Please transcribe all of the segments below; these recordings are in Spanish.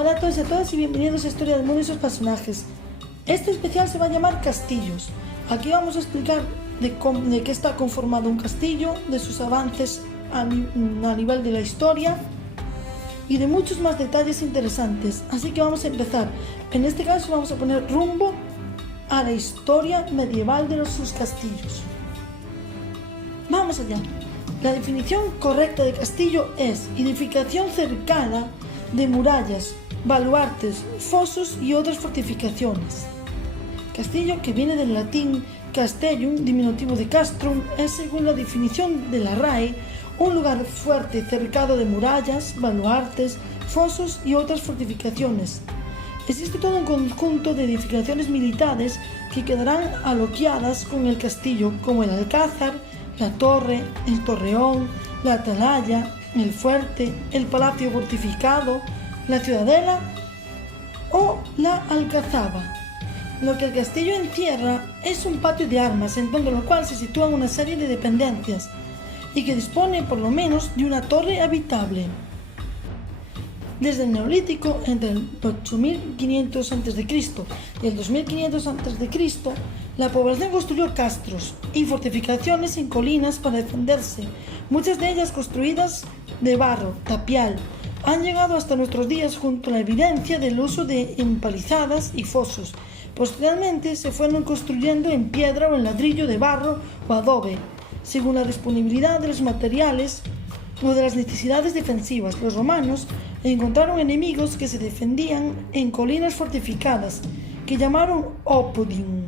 Hola a todos y a todas y bienvenidos a Historia del Mundo y sus personajes. Este especial se va a llamar Castillos. Aquí vamos a explicar de qué está conformado un castillo, de sus avances a nivel de la historia y de muchos más detalles interesantes. Así que vamos a empezar. En este caso vamos a poner rumbo a la historia medieval de sus castillos. Vamos allá. La definición correcta de castillo es edificación cercada de murallas, baluartes, fosos y otras fortificaciones. Castillo, que viene del latín castellum, diminutivo de castrum, es, según la definición de la RAE, un lugar fuerte cercado de murallas, baluartes, fosos y otras fortificaciones. Existe todo un conjunto de edificaciones militares que quedarán aloquiadas con el castillo, como el alcázar, la torre, el torreón, la atalaya, el fuerte, el palacio fortificado, la ciudadela o la alcazaba. Lo que el castillo encierra es un patio de armas, en torno a lo cual se sitúan una serie de dependencias y que dispone por lo menos de una torre habitable. Desde el Neolítico, entre el 8500 a.C. y el 2500 a.C., la población construyó castros y fortificaciones en colinas para defenderse, muchas de ellas construidas de barro, tapial. Han llegado hasta nuestros días junto a la evidencia del uso de empalizadas y fosos. Posteriormente se fueron construyendo en piedra o en ladrillo de barro o adobe, según la disponibilidad de los materiales o de las necesidades defensivas. Los romanos encontraron enemigos que se defendían en colinas fortificadas, que llamaron opodium.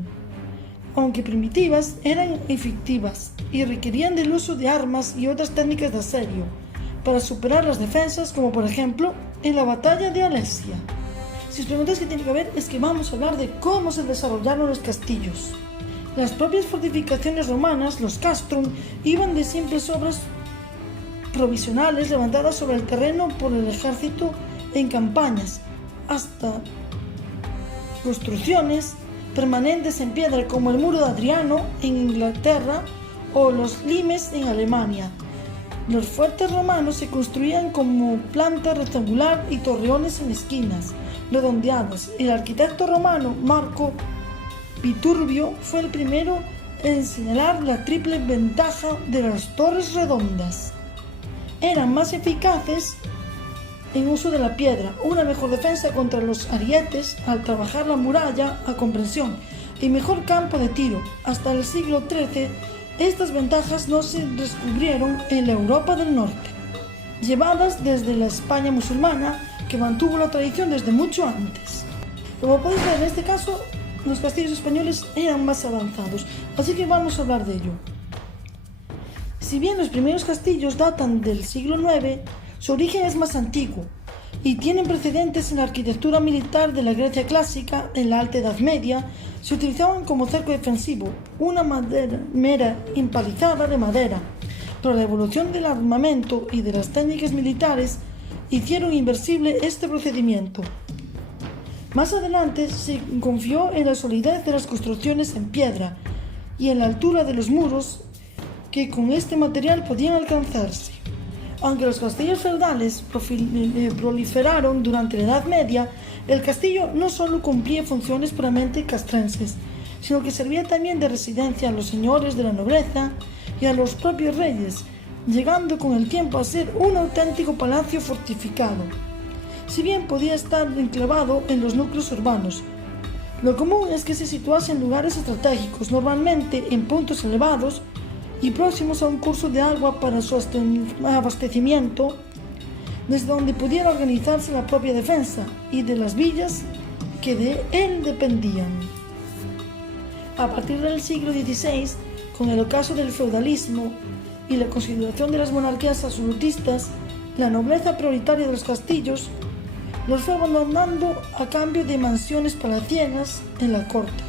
Aunque primitivas, eran efectivas y requerían del uso de armas y otras técnicas de asedio para superar las defensas, como por ejemplo en la batalla de Alesia. Si os preguntáis qué tiene que ver, es que vamos a hablar de cómo se desarrollaron los castillos. Las propias fortificaciones romanas, los castrum, iban de simples obras provisionales levantadas sobre el terreno por el ejército en campañas, hasta construcciones permanentes en piedra como el muro de Adriano en Inglaterra o los limes en Alemania. Los fuertes romanos se construían como planta rectangular y torreones en esquinas redondeadas. El arquitecto romano Marco Viturbio fue el primero en señalar la triple ventaja de las torres redondas. Eran más eficaces en uso de la piedra, una mejor defensa contra los arietes al trabajar la muralla a compresión y mejor campo de tiro. Hasta el siglo XIII, estas ventajas no se descubrieron en la Europa del Norte, llevadas desde la España musulmana, que mantuvo la tradición desde mucho antes. Como podéis ver, en este caso, los castillos españoles eran más avanzados, así que vamos a hablar de ello. Si bien los primeros castillos datan del siglo IX, su origen es más antiguo y tienen precedentes en la arquitectura militar de la Grecia clásica. En la Alta Edad Media se utilizaban como cerco defensivo, una mera empalizada de madera, pero la evolución del armamento y de las técnicas militares hicieron inversible este procedimiento. Más adelante se confió en la solidez de las construcciones en piedra y en la altura de los muros que con este material podían alcanzarse. Aunque los castillos feudales proliferaron durante la Edad Media, el castillo no solo cumplía funciones puramente castrenses, sino que servía también de residencia a los señores de la nobleza y a los propios reyes, llegando con el tiempo a ser un auténtico palacio fortificado. Si bien podía estar enclavado en los núcleos urbanos, lo común es que se situase en lugares estratégicos, normalmente en puntos elevados y próximos a un curso de agua para su abastecimiento, desde donde pudiera organizarse la propia defensa y de las villas que de él dependían. A partir del siglo XVI, con el ocaso del feudalismo y la consideración de las monarquías absolutistas, la nobleza prioritaria de los castillos los fue abandonando a cambio de mansiones palaciegas en la corte.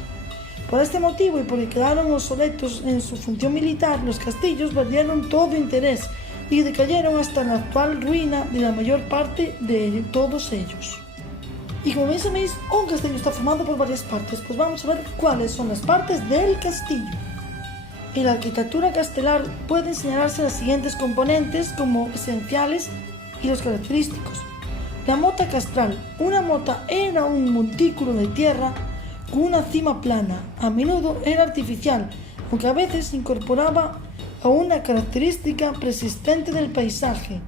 Por este motivo y porque quedaron obsoletos en su función militar, los castillos perdieron todo interés y decayeron hasta la actual ruina de la mayor parte de todos ellos. Y como bien sabéis, un castillo está formado por varias partes, pues vamos a ver cuáles son las partes del castillo. En la arquitectura castelar pueden señalarse las siguientes componentes como esenciales y los característicos. La mota castral. Una mota era un montículo de tierra con una cima plana. A menudo era artificial, aunque a veces incorporaba a una característica persistente del paisaje.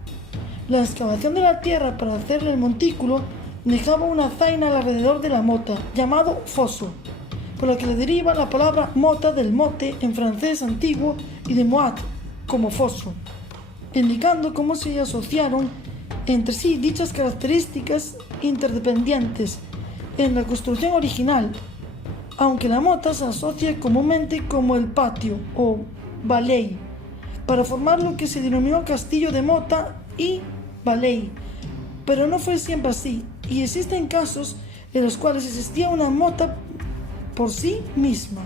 La excavación de la tierra para hacerle el montículo dejaba una zaina alrededor de la mota, llamado foso, por lo que le deriva la palabra mota del mote en francés antiguo y de moat, como foso, indicando cómo se asociaron entre sí dichas características interdependientes en la construcción original, aunque la mota se asocia comúnmente como el patio o balei, para formar lo que se denominó castillo de mota y balei, pero no fue siempre así, y existen casos en los cuales existía una mota por sí misma.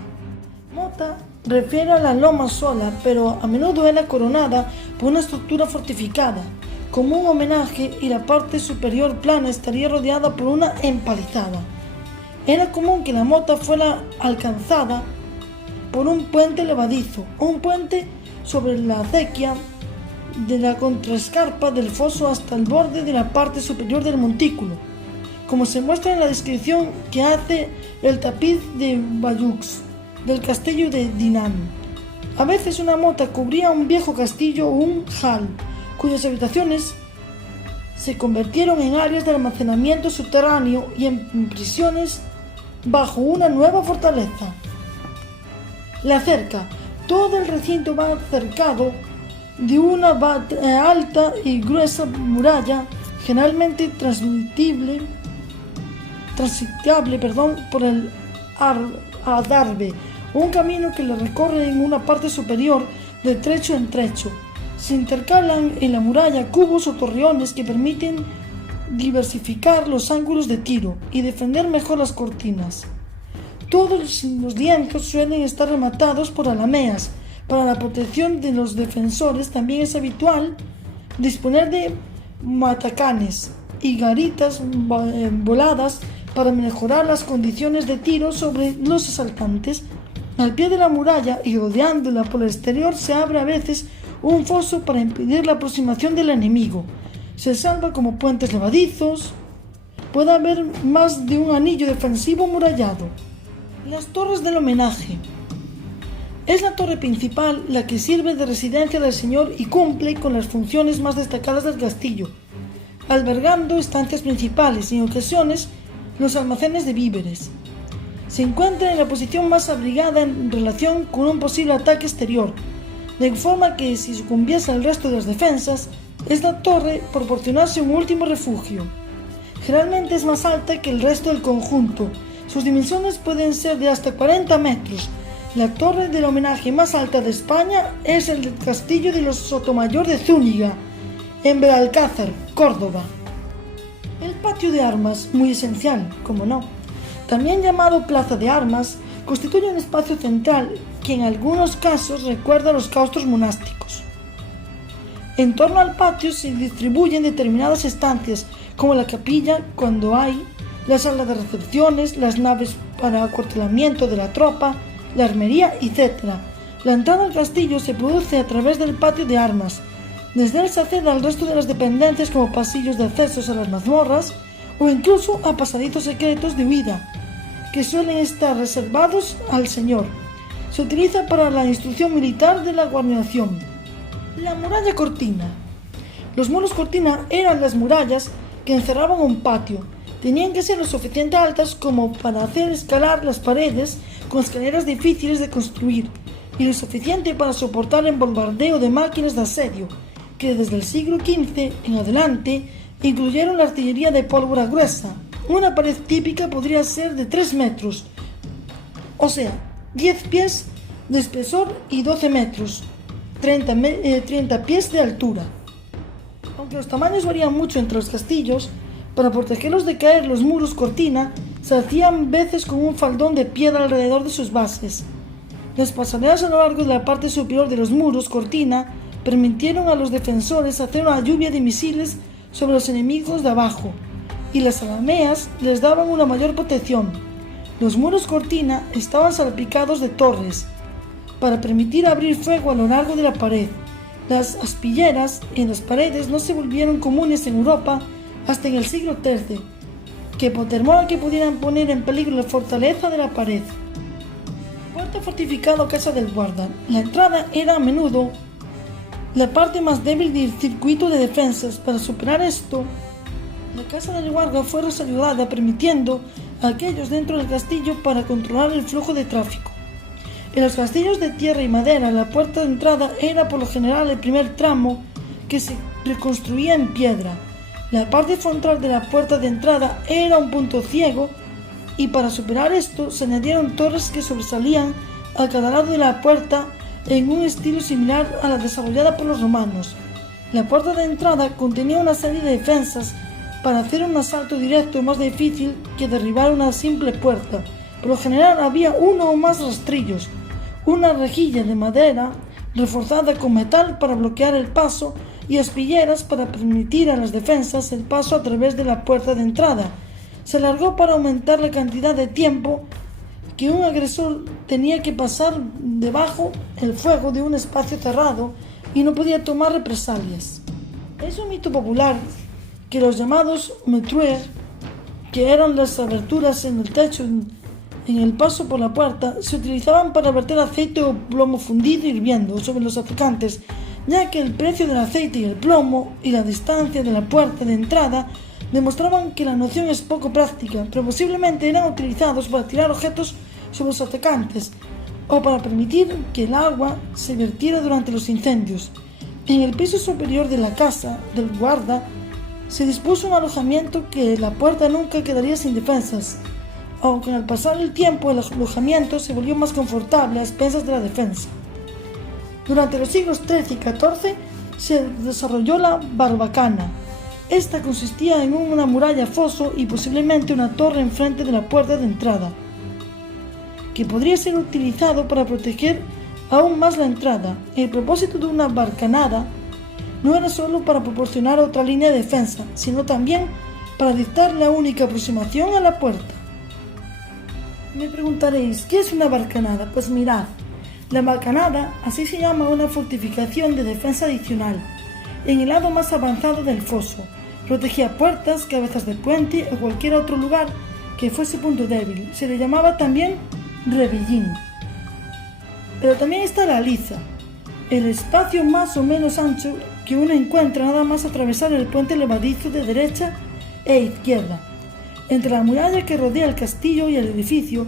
Mota refiere a la loma sola, pero a menudo era coronada por una estructura fortificada, como un homenaje, y la parte superior plana estaría rodeada por una empalizada. Era común que la mota fuera alcanzada por un puente levadizo, o un puente sobre la acequia de la contraescarpa del foso hasta el borde de la parte superior del montículo, como se muestra en la descripción que hace el tapiz de Bayeux del castillo de Dinan. A veces una mota cubría un viejo castillo o un hall, cuyas habitaciones se convirtieron en áreas de almacenamiento subterráneo y en prisiones bajo una nueva fortaleza. La cerca. Todo el recinto va cercado de una alta y gruesa muralla, generalmente transitable por el adarve, un camino que le recorre en una parte superior de trecho en trecho. Se intercalan en la muralla cubos o torreones que permiten diversificar los ángulos de tiro y defender mejor las cortinas. Todos los lienzos suelen estar rematados por alameas. Para la protección de los defensores también es habitual disponer de matacanes y garitas voladas para mejorar las condiciones de tiro sobre los asaltantes. Al pie de la muralla y rodeándola por el exterior se abre a veces un foso para impedir la aproximación del enemigo. Se salva como puentes levadizos. Puede haber más de un anillo defensivo amurallado. Las torres del homenaje. Es la torre principal la que sirve de residencia del señor y cumple con las funciones más destacadas del castillo, albergando estancias principales y en ocasiones los almacenes de víveres. Se encuentra en la posición más abrigada en relación con un posible ataque exterior, de forma que si sucumbiese al resto de las defensas, esta torre proporcionase un último refugio. Generalmente es más alta que el resto del conjunto. Sus dimensiones pueden ser de hasta 40 metros. La torre del homenaje más alta de España es el del Castillo de los Sotomayor de Zúñiga, en Belalcázar, Córdoba. El patio de armas, muy esencial, como no. También llamado Plaza de Armas, constituye un espacio central que en algunos casos recuerda a los claustros monásticos. En torno al patio se distribuyen determinadas estancias, como la capilla cuando hay, la sala de recepciones, las naves para acuartelamiento de la tropa, la armería, etc. La entrada al castillo se produce a través del patio de armas. Desde él se accede al resto de las dependencias como pasillos de accesos a las mazmorras o incluso a pasadizos secretos de huida, que suelen estar reservados al señor. Se utiliza para la instrucción militar de la guarnición. La muralla cortina. Los muros cortina eran las murallas que encerraban un patio. Tenían que ser lo suficiente altas como para hacer escalar las paredes con escaleras difíciles de construir y lo suficiente para soportar el bombardeo de máquinas de asedio, que desde el siglo XV en adelante incluyeron la artillería de pólvora gruesa. Una pared típica podría ser de 3 metros, o sea, 10 pies de espesor y 12 metros, 30 pies de altura. Aunque los tamaños varían mucho entre los castillos, para protegerlos de caer los muros cortina se hacían veces con un faldón de piedra alrededor de sus bases. Las pasarelas a lo largo de la parte superior de los muros cortina permitieron a los defensores hacer una lluvia de misiles sobre los enemigos de abajo, y las alameas les daban una mayor protección. Los muros cortina estaban salpicados de torres, para permitir abrir fuego a lo largo de la pared. Las aspilleras en las paredes no se volvieron comunes en Europa hasta en el siglo XIII, que por temor a que pudieran poner en peligro la fortaleza de la pared. Puerta fortificada o casa del guarda. La entrada era a menudo la parte más débil del circuito de defensas. Para superar esto, la casa del guarda fue resayudada, permitiendo a aquellos dentro del castillo para controlar el flujo de tráfico. En los castillos de tierra y madera, la puerta de entrada era por lo general el primer tramo que se reconstruía en piedra. La parte frontal de la puerta de entrada era un punto ciego, y para superar esto se añadieron torres que sobresalían a cada lado de la puerta en un estilo similar a la desarrollada por los romanos. La puerta de entrada contenía una serie de defensas para hacer un asalto directo más difícil que derribar una simple puerta. Por lo general había uno o más rastrillos, una rejilla de madera reforzada con metal para bloquear el paso y aspilleras para permitir a las defensas el paso a través de la puerta de entrada. Se alargó para aumentar la cantidad de tiempo que un agresor tenía que pasar debajo el fuego de un espacio cerrado y no podía tomar represalias. Es un mito popular que los llamados meurtres, que eran las aberturas en el techo en el paso por la puerta, se utilizaban para verter aceite o plomo fundido hirviendo sobre los atacantes, ya que el precio del aceite y el plomo y la distancia de la puerta de entrada demostraban que la noción es poco práctica, pero posiblemente eran utilizados para tirar objetos sobre los atacantes o para permitir que el agua se vertiera durante los incendios. En el piso superior de la casa del guarda se dispuso un alojamiento que la puerta nunca quedaría sin defensas, aunque al pasar el tiempo el alojamiento se volvió más confortable a expensas de la defensa. Durante los siglos XIII y XIV se desarrolló la barbacana. Esta consistía en una muralla foso y posiblemente una torre enfrente de la puerta de entrada, que podría ser utilizado para proteger aún más la entrada. El propósito de una barcanada no era solo para proporcionar otra línea de defensa, sino también para dictar la única aproximación a la puerta. Me preguntaréis, ¿qué es una barcanada? Pues mirad, la barcanada, así se llama una fortificación de defensa adicional, en el lado más avanzado del foso. Protegía puertas, cabezas de puente o cualquier otro lugar que fuese punto débil. Se le llamaba también revellín. Pero también está la liza, el espacio más o menos ancho que uno encuentra nada más atravesar el puente levadizo de derecha e izquierda. Entre la muralla que rodea el castillo y el edificio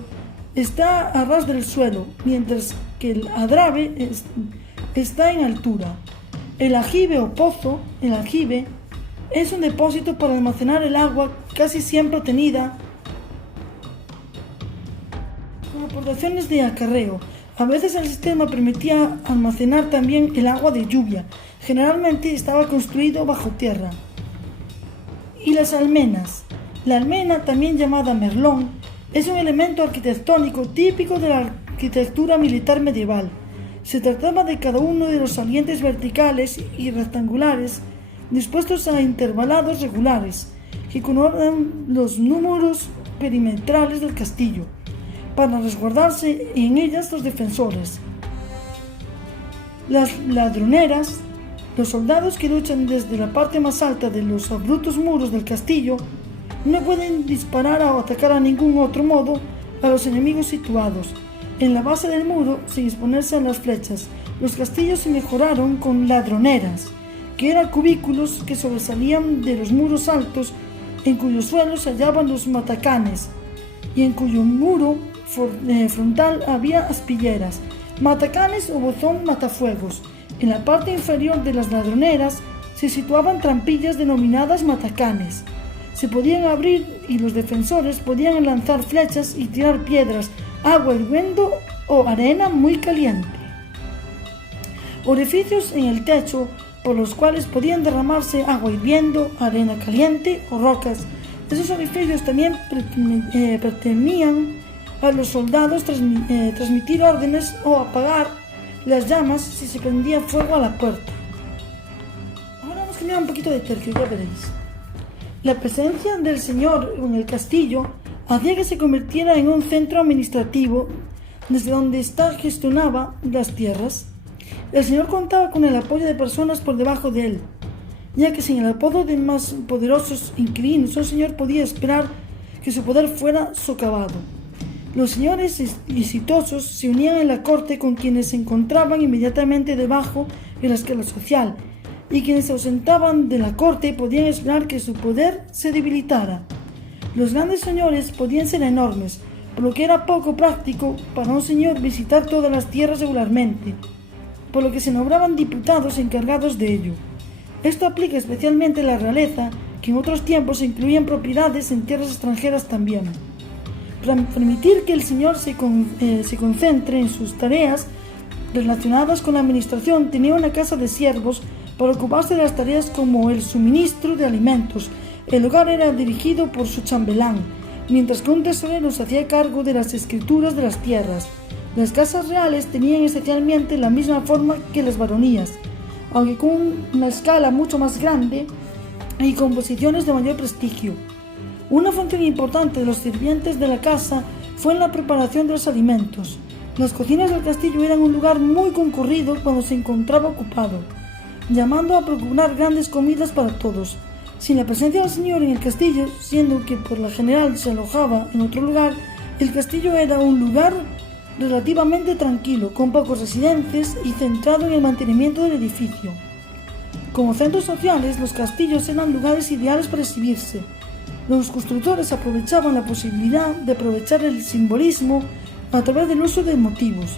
está a ras del suelo, mientras que el adrave está en altura. El aljibe o pozo, el aljibe, es un depósito para almacenar el agua casi siempre obtenida con aportaciones de acarreo. A veces el sistema permitía almacenar también el agua de lluvia. Generalmente estaba construido bajo tierra. Y las almenas. La almena, también llamada merlón, es un elemento arquitectónico típico de la arquitectura militar medieval. Se trataba de cada uno de los salientes verticales y rectangulares dispuestos a intervalados regulares que conforman los números perimetrales del castillo, para resguardarse en ellas los defensores. Las ladroneras, los soldados que luchan desde la parte más alta de los abruptos muros del castillo, no pueden disparar o atacar a ningún otro modo a los enemigos situados en la base del muro sin exponerse a las flechas. Los castillos se mejoraron con ladroneras, que eran cubículos que sobresalían de los muros altos, en cuyos suelos se hallaban los matacanes, y en cuyo muro frontal había aspilleras, matacanes o bozón matafuegos. En la parte inferior de las ladroneras se situaban trampillas denominadas matacanes. Se podían abrir y los defensores podían lanzar flechas y tirar piedras, agua hirviendo o arena muy caliente. Orificios en el techo por los cuales podían derramarse agua hirviendo, arena caliente o rocas. Esos orificios también pertenían a los soldados transmitir órdenes o apagar las llamas si se prendía fuego a la puerta. Ahora vamos a cambiar un poquito de tercio, ya veréis. La presencia del señor en el castillo hacía que se convirtiera en un centro administrativo desde donde ésta gestionaba las tierras. El señor contaba con el apoyo de personas por debajo de él, ya que sin el apodo de más poderosos inquilinos, un señor podía esperar que su poder fuera socavado. Los señores exitosos se unían en la corte con quienes se encontraban inmediatamente debajo de la escala social, y quienes se ausentaban de la corte podían esperar que su poder se debilitara. Los grandes señores podían ser enormes, por lo que era poco práctico para un señor visitar todas las tierras regularmente, por lo que se nombraban diputados encargados de ello. Esto aplica especialmente a la realeza, que en otros tiempos incluían propiedades en tierras extranjeras también. Para permitir que el señor se concentre en sus tareas relacionadas con la administración, tenía una casa de siervos para ocuparse de las tareas como el suministro de alimentos. El hogar era dirigido por su chambelán, mientras que un tesorero se hacía cargo de las escrituras de las tierras. Las casas reales tenían esencialmente la misma forma que las baronías, aunque con una escala mucho más grande y con posiciones de mayor prestigio. Una función importante de los sirvientes de la casa fue en la preparación de los alimentos. Las cocinas del castillo eran un lugar muy concurrido cuando se encontraba ocupado, llamando a procurar grandes comidas para todos. Sin la presencia del señor en el castillo, siendo que por lo general se alojaba en otro lugar, el castillo era un lugar relativamente tranquilo, con pocos residentes y centrado en el mantenimiento del edificio. Como centros sociales, los castillos eran lugares ideales para exhibirse. Los constructores aprovechaban la posibilidad de aprovechar el simbolismo a través del uso de motivos,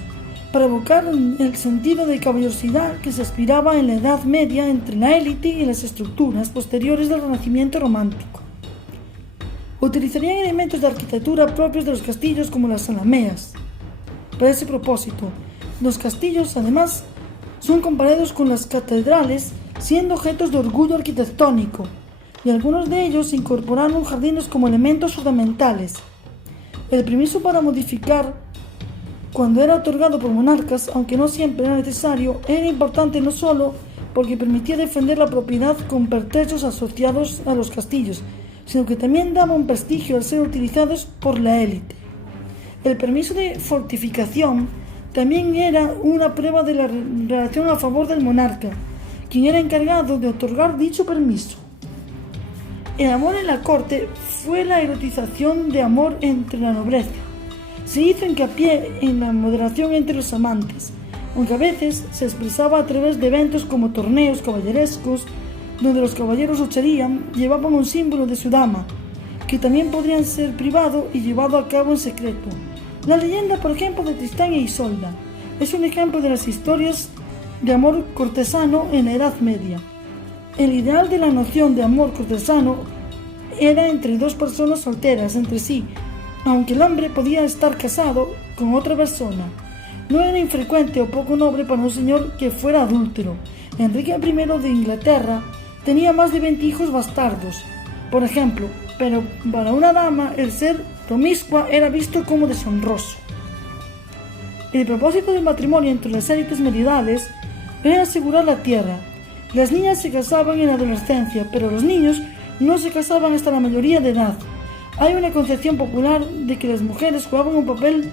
para evocar el sentido de caballerosidad que se aspiraba en la Edad Media entre la élite y las estructuras posteriores del Renacimiento romántico. Utilizarían elementos de arquitectura propios de los castillos como las alameas. Para ese propósito, los castillos, además, son comparados con las catedrales, siendo objetos de orgullo arquitectónico, y algunos de ellos incorporaron jardines como elementos ornamentales. El permiso para modificar, cuando era otorgado por monarcas, aunque no siempre era necesario, era importante no solo porque permitía defender la propiedad con pertrechos asociados a los castillos, sino que también daba un prestigio al ser utilizados por la élite. El permiso de fortificación también era una prueba de la relación a favor del monarca, quien era encargado de otorgar dicho permiso. El amor en la corte fue la erotización de amor entre la nobleza. Se hizo hincapié en la moderación entre los amantes, aunque a veces se expresaba a través de eventos como torneos caballerescos, donde los caballeros lucharían, llevaban un símbolo de su dama, que también podrían ser privado y llevado a cabo en secreto. La leyenda, por ejemplo, de Tristán e Isolda es un ejemplo de las historias de amor cortesano en la Edad Media. El ideal de la noción de amor cortesano era entre dos personas solteras entre sí, aunque el hombre podía estar casado con otra persona. No era infrecuente o poco noble para un señor que fuera adúltero. Enrique I de Inglaterra tenía más de 20 hijos bastardos, por ejemplo, pero para una dama el ser promiscua era visto como deshonroso. El propósito del matrimonio entre las élites medievales era asegurar la tierra. Las niñas se casaban en la adolescencia, pero los niños no se casaban hasta la mayoría de edad. Hay una concepción popular de que las mujeres jugaban un papel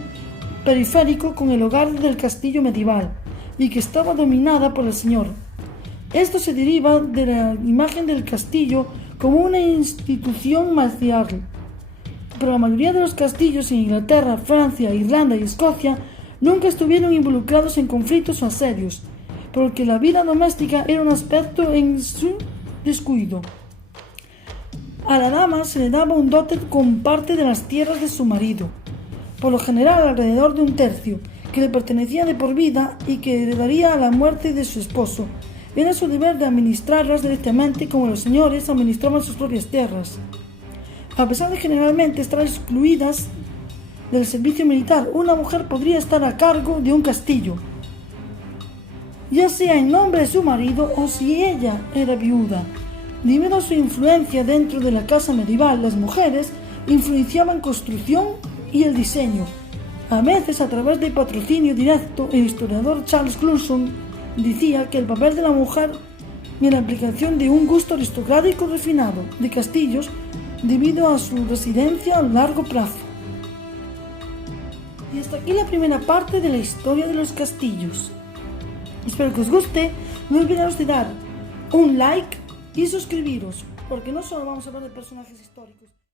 periférico con el hogar del castillo medieval y que estaba dominada por el señor. Esto se deriva de la imagen del castillo como una institución matriarcal. Pero la mayoría de los castillos en Inglaterra, Francia, Irlanda y Escocia nunca estuvieron involucrados en conflictos o asedios, porque la vida doméstica era un aspecto en su descuido. A la dama se le daba un dote con parte de las tierras de su marido, por lo general alrededor de un tercio, que le pertenecía de por vida y que heredaría a la muerte de su esposo. Era su deber de administrarlas directamente como los señores administraban sus propias tierras. A pesar de generalmente estar excluidas del servicio militar, una mujer podría estar a cargo de un castillo, ya sea en nombre de su marido o si ella era viuda. Debido a su influencia dentro de la casa medieval, las mujeres influenciaban construcción y el diseño, a veces a través de patrocinio directo. El historiador Charles Cluson decía que el papel de la mujer en la aplicación de un gusto aristocrático refinado de castillos debido a su residencia a largo plazo. Y hasta aquí la primera parte de la historia de los castillos. Espero que os guste. No olvidaros de dar un like, y suscribiros, porque no solo vamos a hablar de personajes históricos.